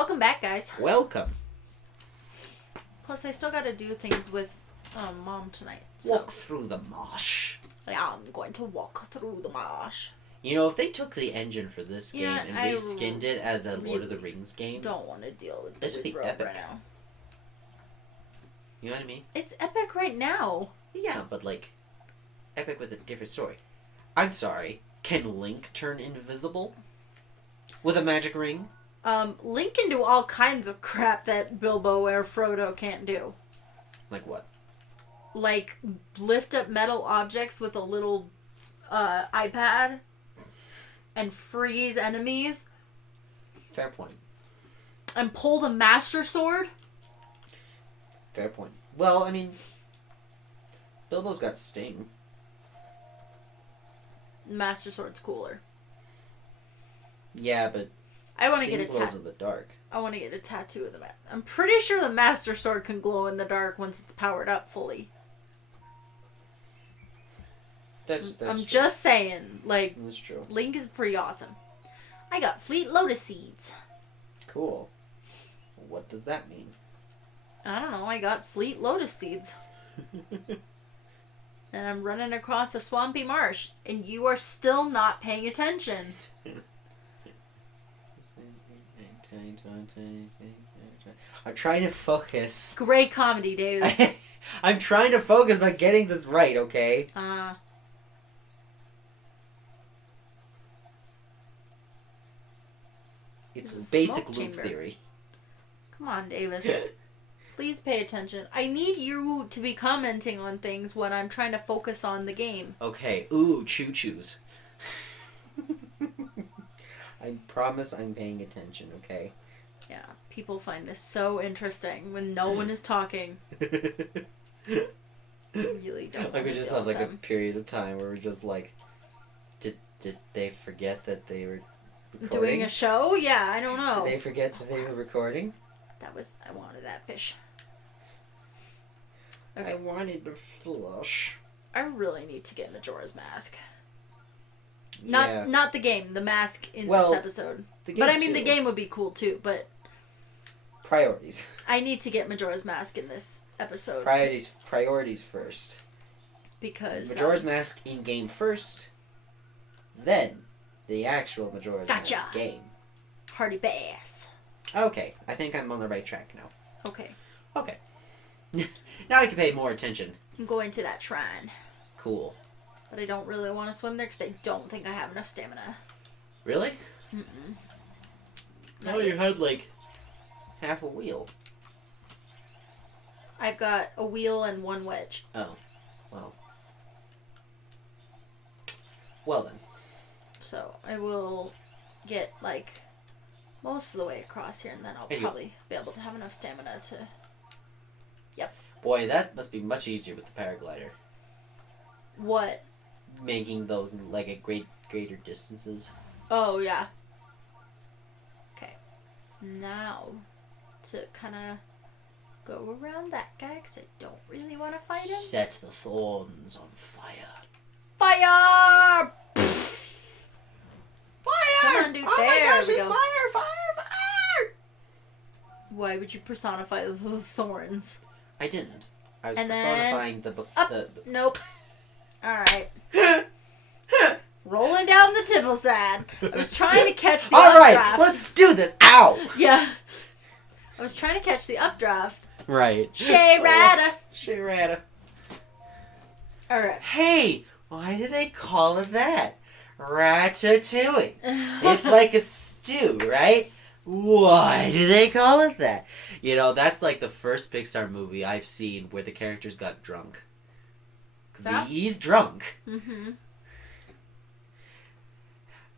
welcome back, guys. Welcome. Plus, I still gotta do things with Mom tonight. So. Walk through the marsh. Yeah, I'm going to walk through the marsh. You know, if they took the engine for this game and I reskinned it as a Lord of the really Rings game... don't want to deal with this would be road epic. right now. You know what I mean? It's epic right now. Yeah, but like, epic with a different story. I'm sorry, can Link turn invisible? With a magic ring? Link can do all kinds of crap that Bilbo or Frodo can't do. Like what? Like, lift up metal objects with a little iPad and freeze enemies. Fair point. And pull the Master Sword. Fair point. Well, I mean, Bilbo's got Sting. Master Sword's cooler. Yeah, but I want to Sting get a glows in the dark. I want to get a tattoo of the man. I'm pretty sure the Master Sword can glow in the dark once it's powered up fully. That's I'm true. just saying, like, That's true. Link is pretty awesome. I got Fleet Lotus Seeds. Cool. What does that mean? I don't know, I got Fleet Lotus Seeds. And I'm running across a swampy marsh, and you are still not paying attention. I'm trying to focus. Great comedy, Davis. I'm trying to focus on getting this right, okay? It's There's a basic smoke loop chamber. theory. Come on, Davis. Please pay attention. I need you to be commenting on things when I'm trying to focus on the game. Okay. Ooh, choo-choos. I promise I'm paying attention, okay? Yeah, people find this so interesting when no one is talking. I really don't. Like we wanna just deal have with like a them. period of time where we're just like, did they forget that they were recording? Doing a show? Yeah, I don't know. Did they forget that they were recording? I wanted that fish. Okay. I wanted the fish. I really need to get Majora's Mask. Yeah. Not the game, the mask in Well, this episode. The game But I mean, too. the game would be cool too, but Priorities. I need to get Majora's Mask in this episode. Priorities first. Because Majora's Mask in game first, then the actual Majora's Gotcha. Mask game. Hardy Bass. Okay, I think I'm on the right track now. Okay. Okay. Now I can pay more attention. I'm going to that shrine. Cool. But I don't really want to swim there because I don't think I have enough stamina. Really? Mm-mm. No, you had like half a wheel. I've got a wheel and one wedge. Oh. Well. Well then. So I will get like most of the way across here and then I'll Hey, you- probably be able to have enough stamina to... Yep. Boy, that must be much easier with the paraglider. What? Making those like at greater distances. Oh, yeah. Okay. Now, to kind of go around that guy because I don't really want to fight him. Set the thorns on fire. Fire! Fire! Come on, dude. Oh my There gosh, we it's go. fire, fire, fire! Why would you personify the thorns? I didn't. I was And then personifying the book. up. The Nope. Alright. Rolling down the tibble side. I was trying to catch the Alright, updraft. let's do this! Ow! Yeah. I was trying to catch the updraft. Right. Shay-rada. Shay-rada. Alright. Hey! Why did they call it that? Ratatouille. It's like a stew, right? Why do they call it that? You know, that's like the first Pixar movie I've seen where the characters got drunk. Yeah. He's drunk. Mm-hmm.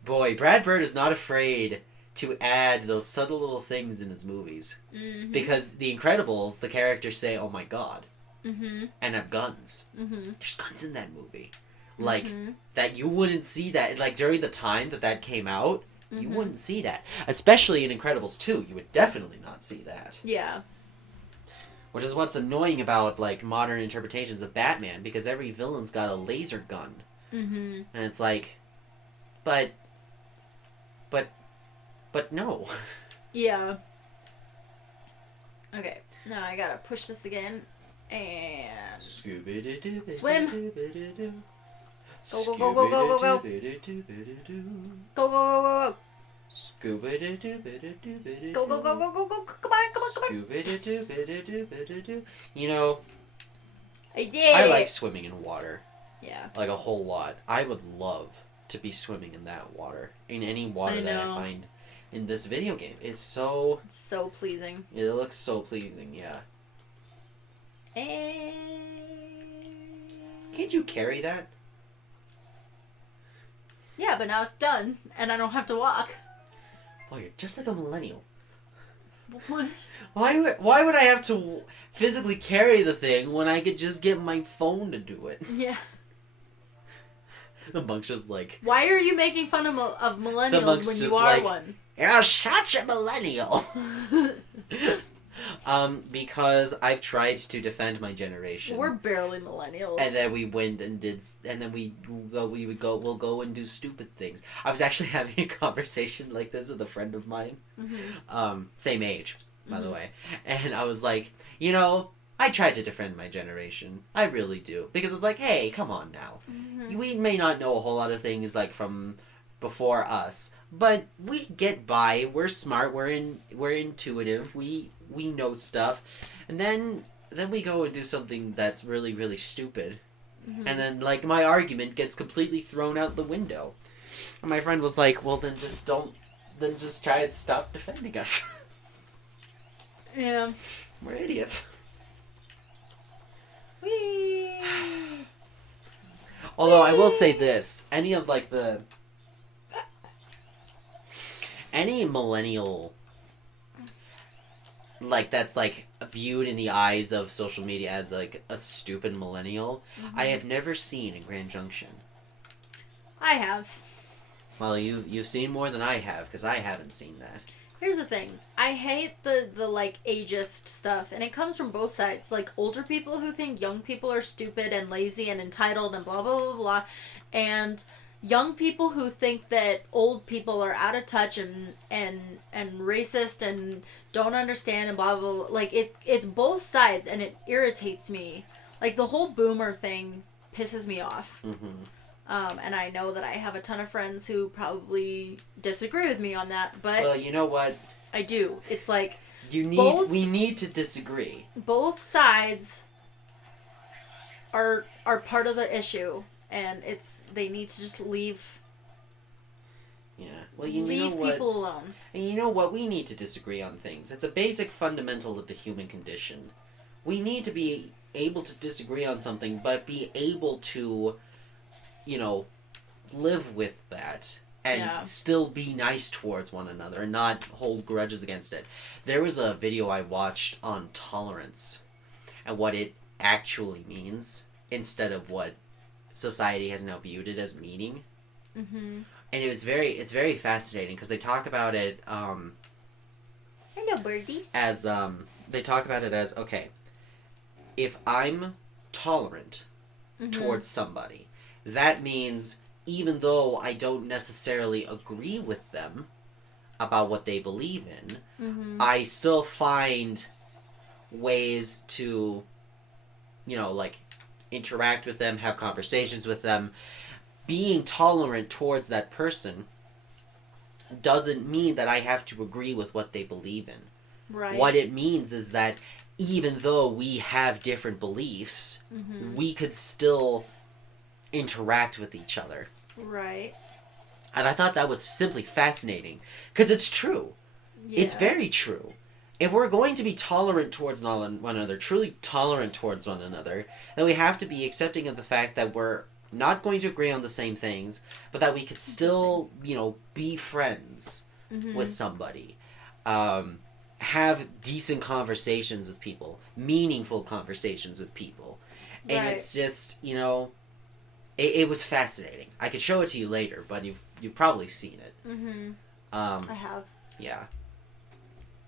Boy, Brad Bird is not afraid to add those subtle little things in his movies. Mm-hmm. Because The Incredibles, the characters say, oh my god, Mm-hmm. and have guns. Mm-hmm. There's guns in that movie. Like, Mm-hmm. that you wouldn't see that. Like, during the time that came out, you Mhm. wouldn't see that. Especially in Incredibles 2, you would definitely not see that. Yeah. Which is what's annoying about, like, modern interpretations of Batman, because every villain's got a laser gun. Mm-hmm. And it's like, but no. Yeah. Okay, now I gotta push this again. And... Scooby-Doo. Swim. Go, go, go, go, go, go, go. Go, go, go, go, go. Scooby-Doo. Go, go, go, go, go, go. Come on, come on, come on. Scooby-Doo. You know, I did I it. like swimming in water. Yeah. Like a whole lot. I would love to be swimming in that water. In any water that I find in this video game. It's so pleasing. It looks so pleasing, yeah. And... Can't you carry that? Yeah, but now it's done, and I don't have to walk. Boy, you're just like a millennial. What? Why would I have to physically carry the thing when I could just get my phone to do it? Yeah. The monk's just like... Why are you making fun of millennials when you are one? You're such a millennial! Because I've tried to defend my generation. We're barely millennials. And then we went and did... And then we'll go and do stupid things. I was actually having a conversation like this with a friend of mine. Mm-hmm. Same age, by the way. And I was like, you know... I tried to defend my generation. I really do. Because it's like, hey, come on now. Mm-hmm. We may not know a whole lot of things, like, from before us. But we get by. We're smart. We're intuitive. We know stuff. And then we go and do something that's really, really stupid. Mm-hmm. And then, like, my argument gets completely thrown out the window. And my friend was like, well, then just try to stop defending us. Yeah. We're idiots. Whee! Although I will say this, any millennial, like, that's, like, viewed in the eyes of social media as, like, a stupid millennial, I have never seen in Grand Junction. I have. Well, you've seen more than I have, because I haven't seen that. Here's the thing. I hate the like, ageist stuff, and it comes from both sides. Like, older people who think young people are stupid and lazy and entitled and blah, blah, blah, blah, and young people who think that old people are out of touch and racist and don't understand and blah, blah, blah. Like, it's both sides, and it irritates me. Like, the whole boomer thing pisses me off. Mm-hmm. And I know that I have a ton of friends who probably disagree with me on that, but... Well, you know what? I do. It's like... We need to disagree. Both sides are part of the issue, and they need to just leave... Yeah. Well, leave people alone. And you know what? We need to disagree on things. It's a basic fundamental of the human condition. We need to be able to disagree on something, but be able to... live with that and still be nice towards one another and not hold grudges against it. There was a video I watched on tolerance and what it actually means instead of what society has now viewed it as meaning. Mm-hmm. And it's very fascinating because they talk about it hello, birdies. as they talk about it as, okay, if I'm tolerant towards somebody, that means even though I don't necessarily agree with them about what they believe in, I still find ways to, like, interact with them, have conversations with them. Being tolerant towards that person doesn't mean that I have to agree with what they believe in. Right. What it means is that even though we have different beliefs, we could still interact with each other. Right. And I thought that was simply fascinating. Because it's true. Yeah. It's very true. If we're going to be tolerant towards one another, truly tolerant towards one another, then we have to be accepting of the fact that we're not going to agree on the same things, but that we could still, be friends with somebody. Have decent conversations with people. Meaningful conversations with people. And it's just, It was fascinating. I could show it to you later, but you've probably seen it. Mm-hmm. I have. Yeah.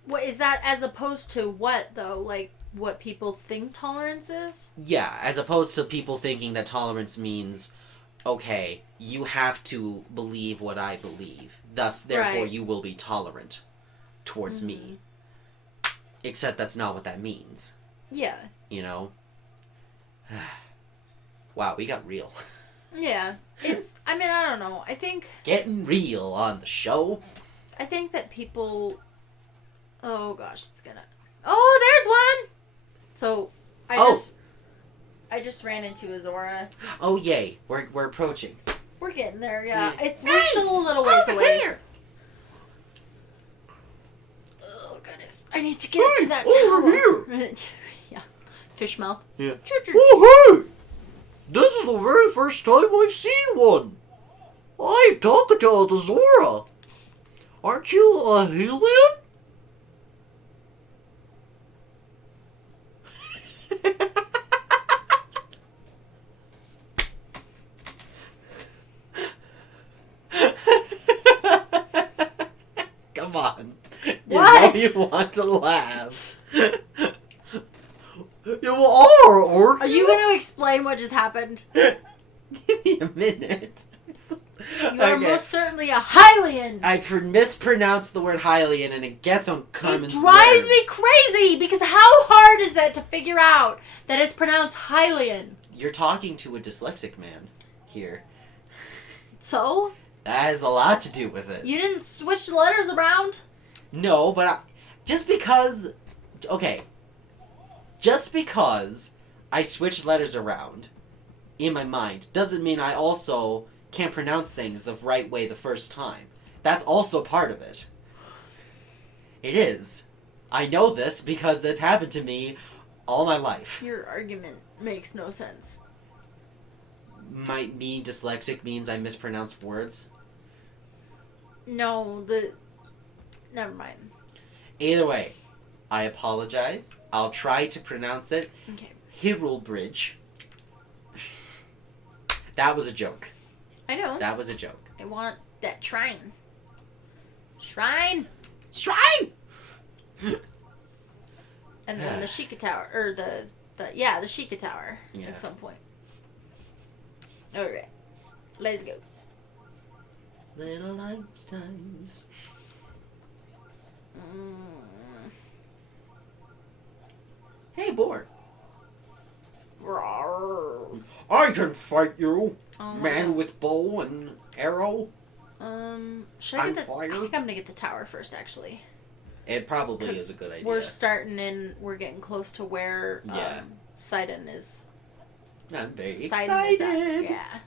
What is that as opposed to what, though? Like, what people think tolerance is? Yeah, as opposed to people thinking that tolerance means, okay, you have to believe what I believe. Thus, therefore, you will be tolerant towards me. Except that's not what that means. Yeah. You know? Wow, we got real. Yeah. I mean, I don't know. I think... Getting real on the show. I think that people... Oh, gosh, it's gonna... Oh, there's one! So, I just ran into a Zora. Oh, yay. We're approaching. We're getting there, yeah. We're still a little ways away. Here. Oh, goodness. I need to get up to that tower. Here. Yeah. Fish mouth. Yeah. Oh, hey! This is the very first time I've seen one. I'm talking to the Zora. Aren't you a alien? Come on. What? You know you want to laugh. You are, aren't Are you going to explain what just happened? Give me a minute. You are most certainly a Hylian. I mispronounced the word Hylian and it gets on Carmen's It drives nerves. me crazy because how hard is it to figure out that it's pronounced Hylian? You're talking to a dyslexic man here. So? That has a lot to do with it. You didn't switch the letters around? No, but just because... Okay. Just because I switched letters around in my mind doesn't mean I also can't pronounce things the right way the first time. That's also part of it. It is. I know this because it's happened to me all my life. Your argument makes no sense. Might be dyslexic means I mispronounce words. No, never mind. Either way, I apologize. I'll try to pronounce it. Okay. Hyrule Bridge. That was a joke. I know. That was a joke. I want that shrine. Shrine! Shrine! And then the Sheikah Tower, or the Sheikah Tower Yeah. at some point. Alright. Let's go. Little Einsteins. Hey, boar. Rawr. I can fight you, Oh, man with bow and arrow. Should I I'm get the... I fire. think I'm gonna get the tower first, actually. It probably 'Cause is a good idea. we're getting close to where, Yeah. Sidon is. I'm very Sidon is at. excited. Yeah.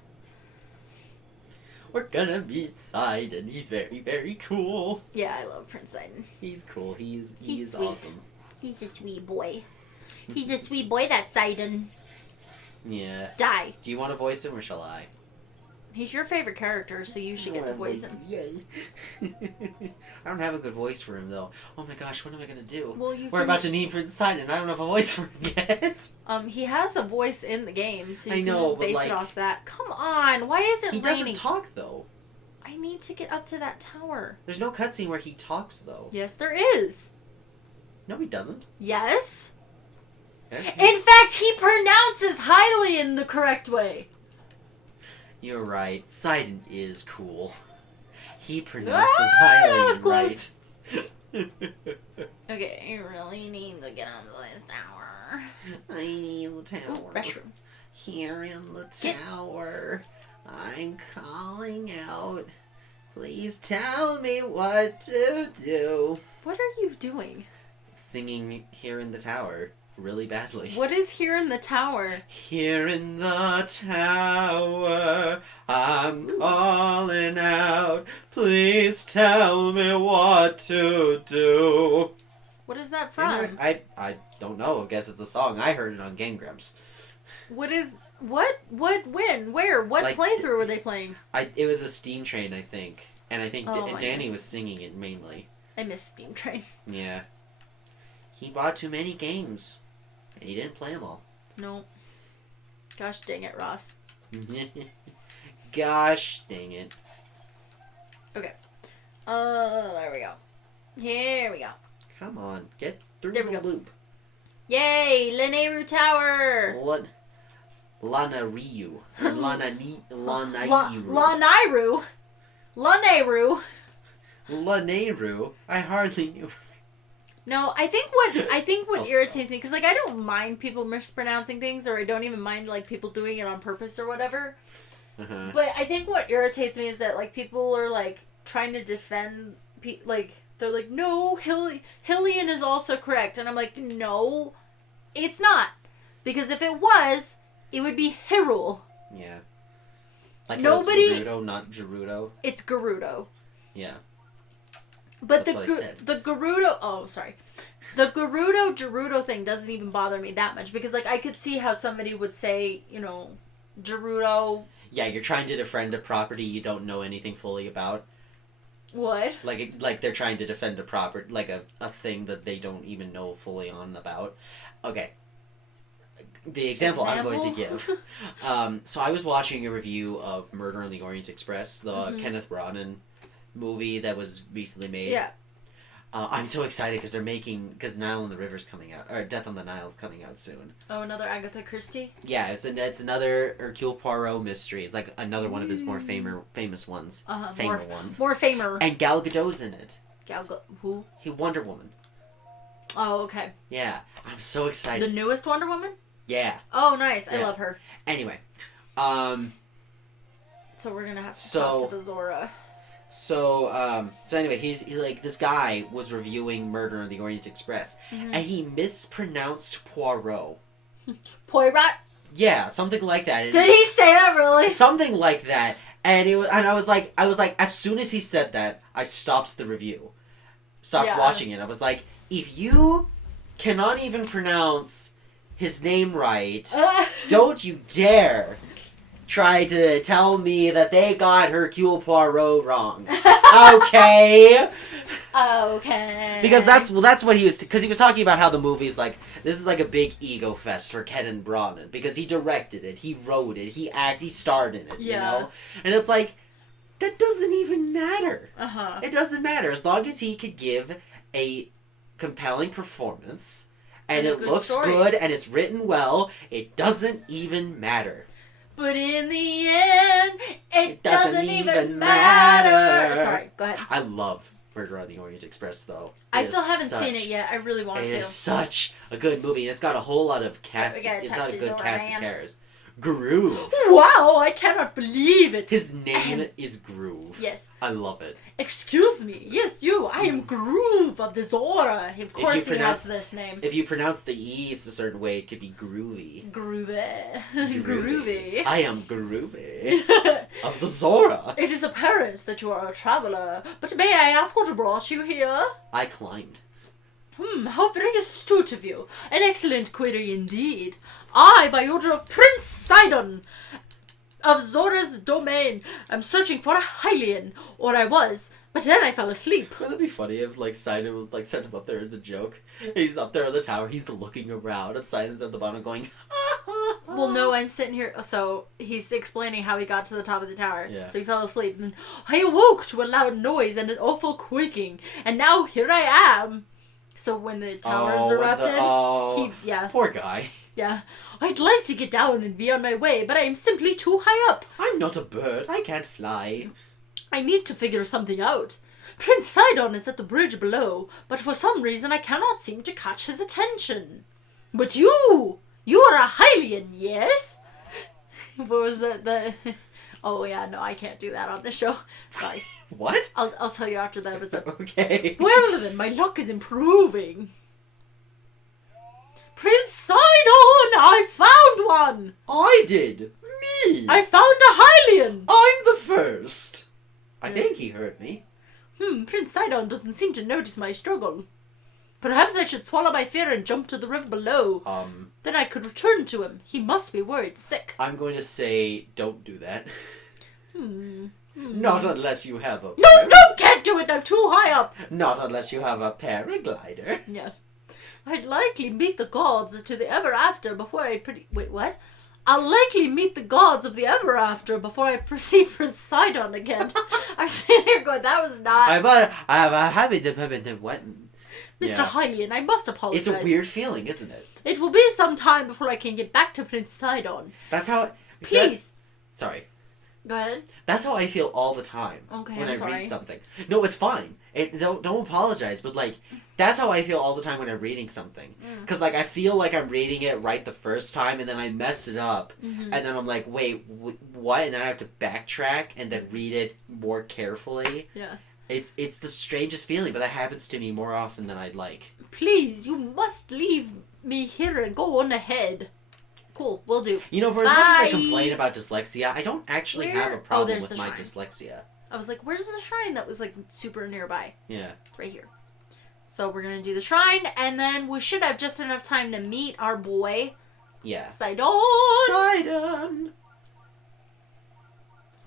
We're gonna meet Sidon. He's very, very cool. Yeah, I love Prince Sidon. He's cool. He's sweet. awesome. He's a sweet boy. He's a sweet boy, that Sidon. Yeah. Die. Do you want to voice him or shall I? He's your favorite character, so you should get to voice him. Yay. I don't have a good voice for him, though. Oh my gosh, what am I gonna do? Well, We're about to meet Prince Sidon. I don't have a voice for him yet. He has a voice in the game, so you I can know, just but, base like, it off that. Come on, why is it He raining? doesn't talk, though. I need to get up to that tower. There's no cutscene where he talks, though. Yes, there is. No, he doesn't. Yes. Okay. In fact, he pronounces Hylian the correct way. You're right. Sidon is cool. He pronounces that Hylian was close. right. Okay, I really need to get onto this tower. I need the tower. Ooh, restroom. Here in the Get- tower, I'm calling out. Please tell me what to do. What are you doing? Singing Here in the Tower really badly. What is here in the tower? Here in the tower, I'm calling out. Please tell me what to do. What is that from? I don't know. I guess it's a song. I heard it on Game Grumps. What is... What? When? Where? What Like, playthrough were they playing? It was a Steam Train, I think. And I think Oh, I Danny miss- was singing it mainly. I miss Steam Train. Yeah. He bought too many games. And he didn't play them all. No. Gosh dang it, Ross. Gosh dang it. Okay. There we go. Here we go. Come on. Get through There we the go. loop. Yay! Leneru Tower! Lana Ryu. Lana Iru. Lanairu? Laneru? Laneru. I hardly knew. No, I think what I'll irritates me, because like I don't mind people mispronouncing things, or I don't even mind like people doing it on purpose or whatever. Uh-huh. But I think what irritates me is that like people are like trying to defend like they're like, no, Hillian is also correct, and I'm like, no, it's not, because if it was, it would be Hyrule. Yeah. Like Nobody. It's Gerudo, not Gerudo. It's Gerudo. Yeah. But That's what I said. the Gerudo, oh sorry, the Gerudo thing doesn't even bother me that much, because like I could see how somebody would say, you know, Gerudo. Yeah, you're trying to defend a property you don't know anything fully about. What? Like they're trying to defend a property, like a thing that they don't even know fully on about. Okay. The example I'm going to give. So I was watching a review of Murder on the Orient Express, the Kenneth Branagh movie that was recently made. Yeah. I'm so excited because Nile on the River's coming out, or Death on the Nile's coming out soon. Oh, another Agatha Christie? Yeah, it's another Hercule Poirot mystery. It's like another one of his more famous ones. Ones. More famer. And Gal Gadot's in it. Who? Wonder Woman. Oh, okay. Yeah, I'm so excited. The newest Wonder Woman? Yeah. Oh, nice. Yeah. I love her. Anyway, so we're gonna have to talk to the Zora. So anyway, he's like, this guy was reviewing Murder on the Orient Express, and he mispronounced Poirot. Poirot? Yeah, something like that. Did he say that really? Something like that. And I was like, as soon as he said that, I stopped the review. Stopped watching it. I was like, if you cannot even pronounce his name right, don't you dare try to tell me that they got Hercule Poirot wrong. Okay? Okay. Because that's what he was, because he was talking about how the movie's like, this is like a big ego fest for Gettin Branagh, because he directed it, he wrote it, he starred in it, you know? And it's like, that doesn't even matter. Uh-huh. It doesn't matter, as long as he could give a compelling performance, and it looks good, and it's written well, it doesn't even matter. But in the end, it doesn't even matter. Sorry, go ahead. I love Murder on the Orient Express, though. I still haven't seen it yet. I really want to. It is such a good movie, and it's got a whole lot of cast. It's got a good cast of characters. Groove. Wow, I cannot believe it. His name is Groove. Yes. I love it. Excuse me. Yes, you. I am Groove of the Zora. Of course he has this name. If you pronounce the E's a certain way, it could be groovy. Groovy. Groovy. I am Groovy of the Zora. It is apparent that you are a traveler, but may I ask what brought you here? I climbed. How very astute of you. An excellent query indeed. I, by order of Prince Sidon of Zora's domain, am searching for a Hylian, or I was, but then I fell asleep. Wouldn't that be funny if, like, Sidon was, like, sent him up there as a joke? He's up there on the tower, he's looking around, and Sidon's at the bottom going, Well, no, I'm sitting here, so he's explaining how he got to the top of the tower. Yeah. So he fell asleep, and then I awoke to a loud noise and an awful quaking, and now here I am. So when the towers erupted, poor guy. Yeah. I'd like to get down and be on my way, but I am simply too high up. I'm not a bird. I can't fly. I need to figure something out. Prince Sidon is at the bridge below, but for some reason I cannot seem to catch his attention. But you are a Hylian, yes? What was that? Oh yeah, no, I can't do that on this show. Sorry. What? I'll tell you after that episode. Okay. Well then, my luck is improving. Prince Sidon, I found one! I did. Me! I found a Hylian! I'm the first! I think he heard me. Prince Sidon doesn't seem to notice my struggle. Perhaps I should swallow my fear and jump to the river below. Then I could return to him. He must be worried sick. I'm going to say, don't do that. Not unless you have a... No, can't do it, I'm too high up! Not unless you have a paraglider. Yeah. I'd likely meet the gods to the ever after before I Wait, what? I'll likely meet the gods of the ever after before I perceive Prince Sidon again. I'm sitting here going, that was not... I'm happy to... What? Mr. Hylian, I must apologize. It's a weird feeling, isn't it? It will be some time before I can get back to Prince Sidon. That's how... Please. Sorry. Go ahead. That's how I feel all the time Okay, when I'm I sorry. read something. No, it's fine. Don't apologize, but like that's how I feel all the time when I'm reading something. Because like I feel like I'm reading it right the first time, and then I mess it up, and then I'm like, wait, what? And then I have to backtrack and then read it more carefully. Yeah. It's the strangest feeling, but that happens to me more often than I'd like. Please, you must leave me here and go on ahead. Cool, will do. You know, for as much as I Bye. complain about dyslexia, I don't actually have a Where? problem there's with the my shrine. dyslexia. I was like, where's the shrine that was like super nearby? Yeah. Right here. So we're gonna do the shrine, and then we should have just enough time to meet our boy, Yeah. Sidon. Sidon!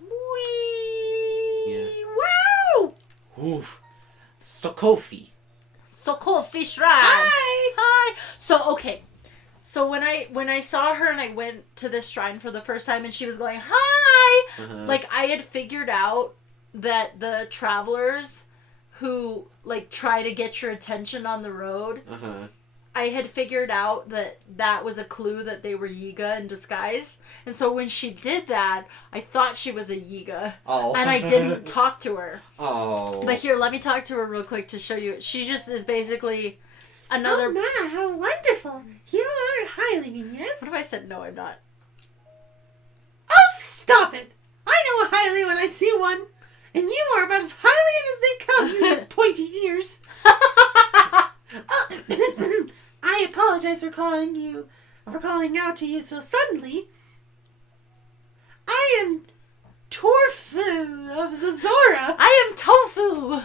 Wee. Yeah. Wow! Oof. Sokofi. So cool, fish ride. Hi. So okay. So when I saw her and I went to this shrine for the first time and she was going, hi! Like, I had figured out that the travelers who, like, try to get your attention on the road, I had figured out that was a clue that they were Yiga in disguise. And so when she did that, I thought she was a Yiga. Oh. And I didn't talk to her. Oh. But here, let me talk to her real quick to show you. She just is basically another... Oh my, how wonderful. You are Hylian, yes? What if I said no, I'm not? Oh, stop it. I know a Hylian when I see one. And you are about as Hylian as they come, you with pointy ears. I apologize for calling out to you so suddenly. I am Torfu of the Zora. I am Tofu!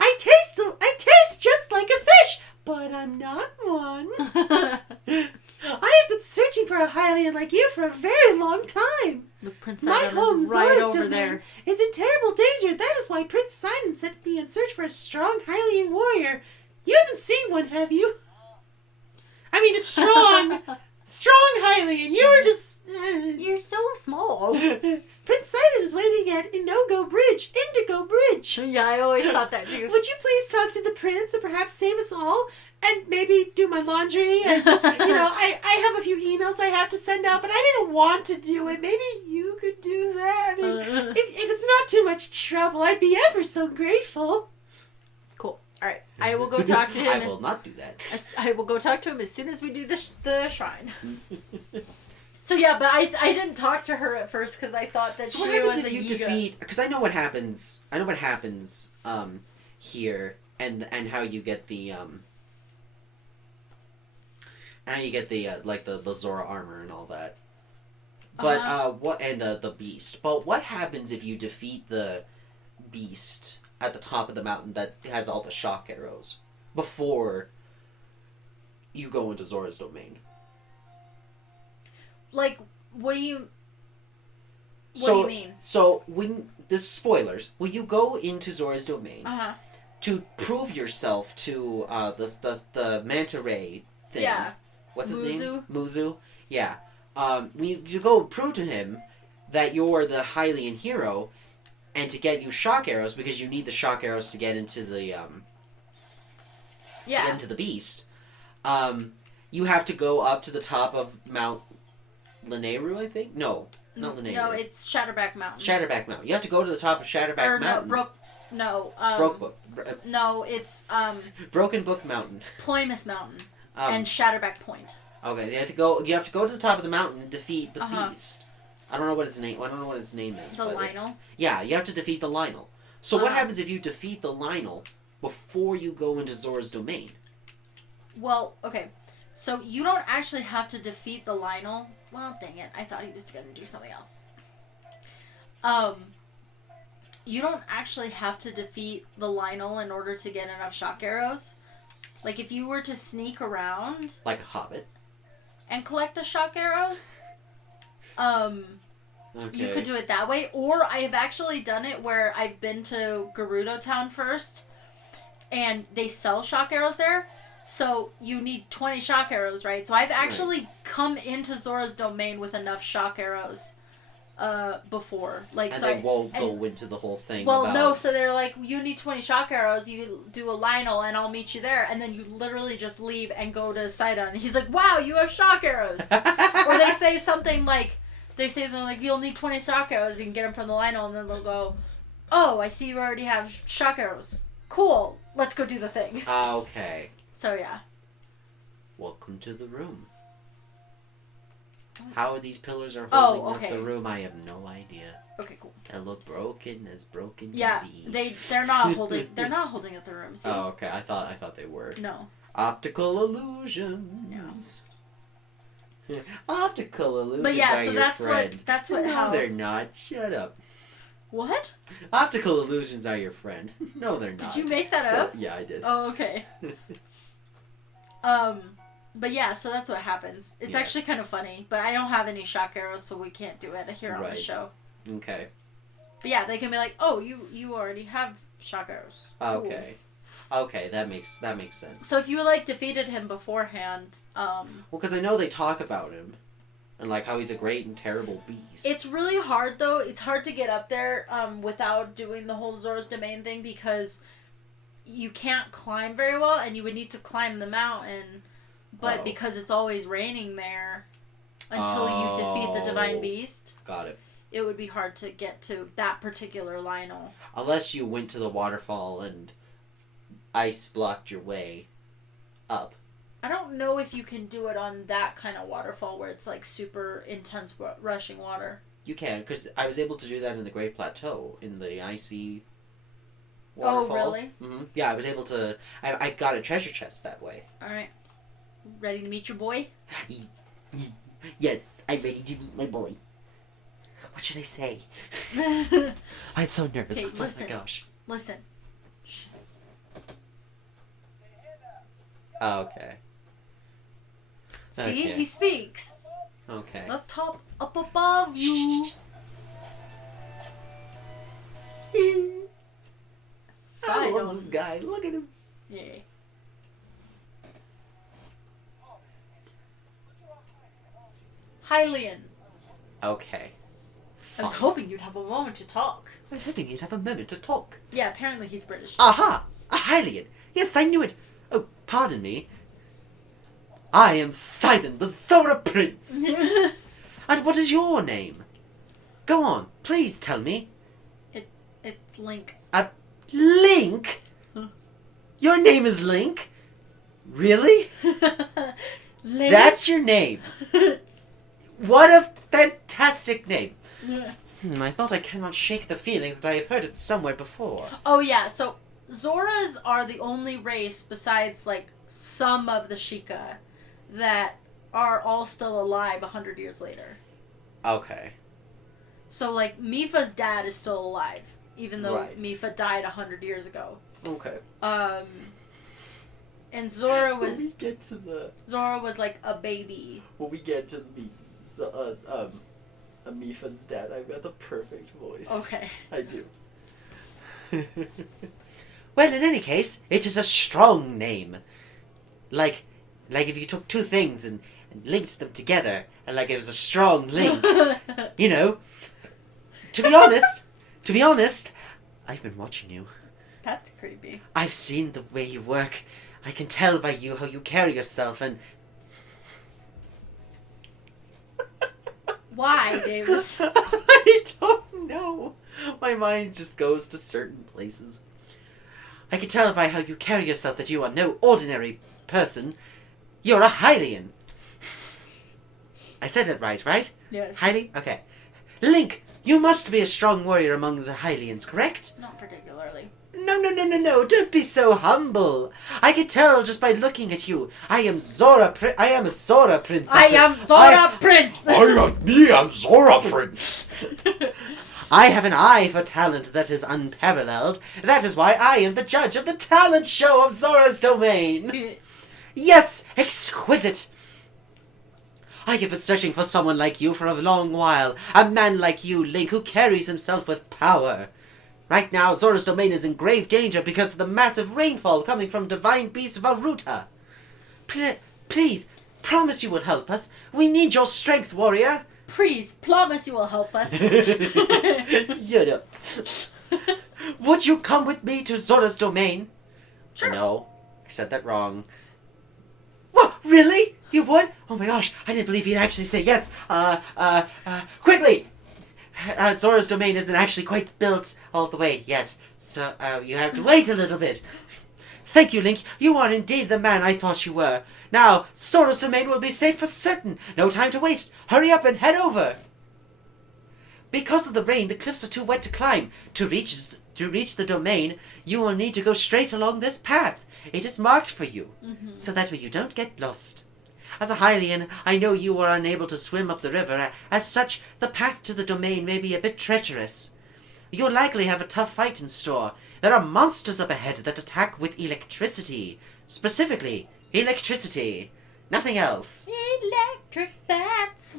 I taste just like a fish, but I'm not one. I have been searching for a Hylian like you for a very long time. Look, Prince My Sidon home, is right Zora's over domain, there. is in terrible danger. That is why Prince Sidon sent me in search for a strong Hylian warrior. You haven't seen one, have you? I mean, a strong Hylian. You were just... You're so small. Prince Sidon is waiting at Indigo Bridge. Yeah, I always thought that too. Would you please talk to the prince and perhaps save us all? And maybe do my laundry. And, I have a few emails I have to send out, but I didn't want to do it. Maybe you could do that. I mean, if it's not too much trouble, I'd be ever so grateful. Cool. All right. I will go talk to him. I will not do that. I will go talk to him as soon as we do the shrine. So yeah, but I didn't talk to her at first because I thought that So she what happens was if a you Yiga. defeat? Because I know what happens. Here and how you get the the Zora armor and all that. But what and the beast. But what happens if you defeat the beast at the top of the mountain that has all the shock arrows before you go into Zora's domain? Like, what do you mean? So when this is spoilers, will you go into Zora's domain to prove yourself to the manta ray thing? Yeah. What's his Muzu? name? Muzu. Yeah. You go and prove to him that you're the Hylian hero, and to get you shock arrows because you need the shock arrows to get into the to get into the beast. You have to go up to the top of Mount Lanayru, I think. No, not Lanayru. No, it's Shatterback Mountain. Shatterback Mountain. You have to go to the top of Shatterback Mountain. Broke Book. No, it's Broken Book Mountain. Ploymus Mountain and Shatterback Point. Okay, you have to go to the top of the mountain and defeat the beast. I don't know what its name. I don't know what its name is. The but Lionel? Yeah, you have to defeat the Lionel. So what happens if you defeat the Lionel before you go into Zora's domain? Well, okay. So you don't actually have to defeat the Lionel. Well, dang it. I thought he was going to do something else. You don't actually have to defeat the Lionel in order to get enough shock arrows. Like, if you were to sneak around... Like a hobbit. And collect the shock arrows... Okay. You could do it that way, or I have actually done it where I've been to Gerudo Town first, and they sell shock arrows there, so you need 20 shock arrows, right? So I've actually come into Zora's domain with enough shock arrows before. Like, and so they won't go into the whole thing. Well, about... no, so they're like, you need 20 shock arrows, you do a Lionel, and I'll meet you there, and then you literally just leave and go to Sidon. And he's like, wow, you have shock arrows! Or they say, say something like, you'll need 20 shock arrows, you can get them from the Lionel, and then they'll go, oh, I see you already have shock arrows. Cool, let's go do the thing. Okay. So, yeah. Welcome to the room. How these pillars are holding okay. up the room, I have no idea. Okay, cool. They look broken as broken Yeah, can be. they're not holding up the room, see? Oh, okay. I thought they were. No. Optical illusions. Optical illusions But yeah, are so your friend. that's what No, how they're not. Shut up. What? Optical illusions are your friend. No, they're not. Did you make that up? Yeah, I did. Oh, okay. But yeah, so that's what happens. It's actually kind of funny, but I don't have any shock arrows, so we can't do it here on the show. Okay. But yeah, they can be like, "Oh, you already have shock arrows." Cool. Okay. Okay, that makes sense. So if you defeated him beforehand, well, because I know they talk about him, and like how he's a great and terrible beast. it's really hard though. It's hard to get up there without doing the whole Zora's Domain thing because you can't climb very well, and you would need to climb the mountain. But because it's always raining there until you defeat the Divine Beast. Got it. It would be hard to get to that particular Lionel. Unless you went to the waterfall and ice blocked your way up. I don't know if you can do it on that kind of waterfall where it's like super intense rushing water. You can, because I was able to do that in the Great Plateau, in the icy waterfall. Oh, really? Mm-hmm. Yeah, I was able to... I got a treasure chest that way. Alright. Ready to meet your boy? Yes, I'm ready to meet my boy. What should I say? I'm so nervous. Hey, oh listen. my gosh. Listen. Oh, okay. See? Okay. He speaks. Okay. Up top, up above you. I love this guy. Look at him. Yeah. Hylian. Okay. I was Fine. hoping you'd have a moment to talk. I was hoping you'd have a moment to talk. Yeah, apparently he's British. Aha! A Hylian! Yes, I knew it! Oh, pardon me. I am Sidon, the Zora Prince! And what is your name? Go on, please tell me. It's Link. Link? Your name is Link? Really? Link? That's your name! What a fantastic name! I thought I cannot shake the feeling that I have heard it somewhere before. Oh yeah, so Zoras are the only race besides like some of the Sheikah that are all still alive 100 years later. Okay. So like Mifa's dad is still alive, even though Right. Mifa died 100 years ago. Okay. And Zora When was we get to the... like a baby. When we get to the meets, Amifa's dad, I've got the perfect voice. Okay. I do. Well, in any case, it is a strong name. Like if you took two things and linked them together, and like it was a strong link. You know? To be honest, I've been watching you. That's creepy. I've seen the way you work. I can tell by you how you carry yourself, and... Why, Davis? I don't know. My mind just goes to certain places. I can tell by how you carry yourself that you are no ordinary person. You're a Hylian. I said it right? Yes. Hylian? Okay. Link, you must be a strong warrior among the Hylians, correct? Not particularly. No, don't be so humble. I can tell just by looking at you. I am a Zora Prince. I am Zora Prince! I'm Zora Prince. I have an eye for talent that is unparalleled. That is why I am the judge of the talent show of Zora's Domain. Yes, exquisite. I have been searching for someone like you for a long while. A man like you, Link, who carries himself with power. Right now, Zora's Domain is in grave danger because of the massive rainfall coming from Divine Beast Varuta. Please, promise you will help us. We need your strength, warrior. Please, promise you will help us. Shut up. Would you come with me to Zora's Domain? Sure. No, I said that wrong. Really? You would? Oh my gosh, I didn't believe you'd actually say yes. Quickly! Zora's domain isn't actually quite built all the way yet, so you have to wait a little bit. Thank you, Link. You are indeed the man I thought you were. Now, Zora's domain will be safe for certain. No time to waste. Hurry up and head over. Because of the rain, the cliffs are too wet to climb. To reach the domain, you will need to go straight along this path. It is marked for you, so that way you don't get lost. As a Hylian, I know you are unable to swim up the river. As such, the path to the domain may be a bit treacherous. You'll likely have a tough fight in store. There are monsters up ahead that attack with electricity. Specifically, electricity. Nothing else. Electric bats.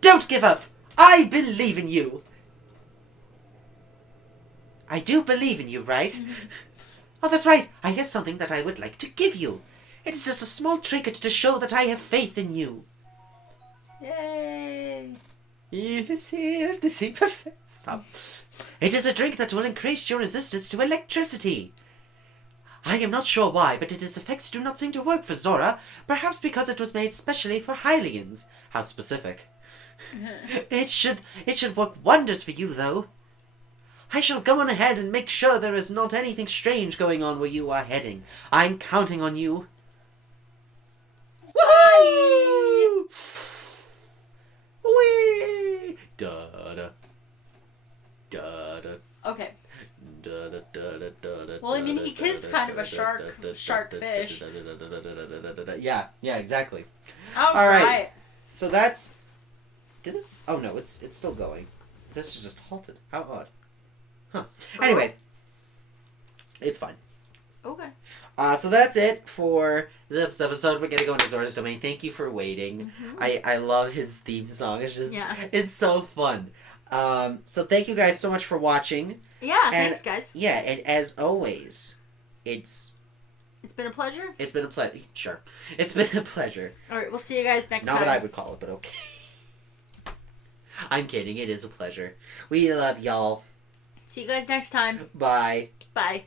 Don't give up! I believe in you! I do believe in you, right? Oh, that's right. I have something that I would like to give you. It is just a small trinket to show that I have faith in you. Yay. It is here to see perfect. Stop. It is a drink that will increase your resistance to electricity. I am not sure why, but its effects do not seem to work for Zora. Perhaps because it was made specially for Hylians. How specific. It should work wonders for you, though. I shall go on ahead and make sure there is not anything strange going on where you are heading. I'm counting on you. Woohoo! Whee! Da-da. Da-da. Okay. Da-da-da-da-da-da. Well, I mean, he is kind of a shark fish. Yeah, exactly. All right. right. So that's... Did it... Oh, no, it's still going. This is just halted. How odd. Huh. Anyway. It's fine. Okay. So that's it for this episode. We're gonna go into Zora's Domain. Thank you for waiting. I love his theme song. It's just... Yeah. It's so fun. So thank you guys so much for watching. Yeah, thanks, guys. Yeah, and as always, it's been a pleasure. It's been a pleasure. Sure. It's been a pleasure. All right, we'll see you guys next Not time. what I would call it, but okay. I'm kidding. It is a pleasure. We love y'all. See you guys next time. Bye. Bye.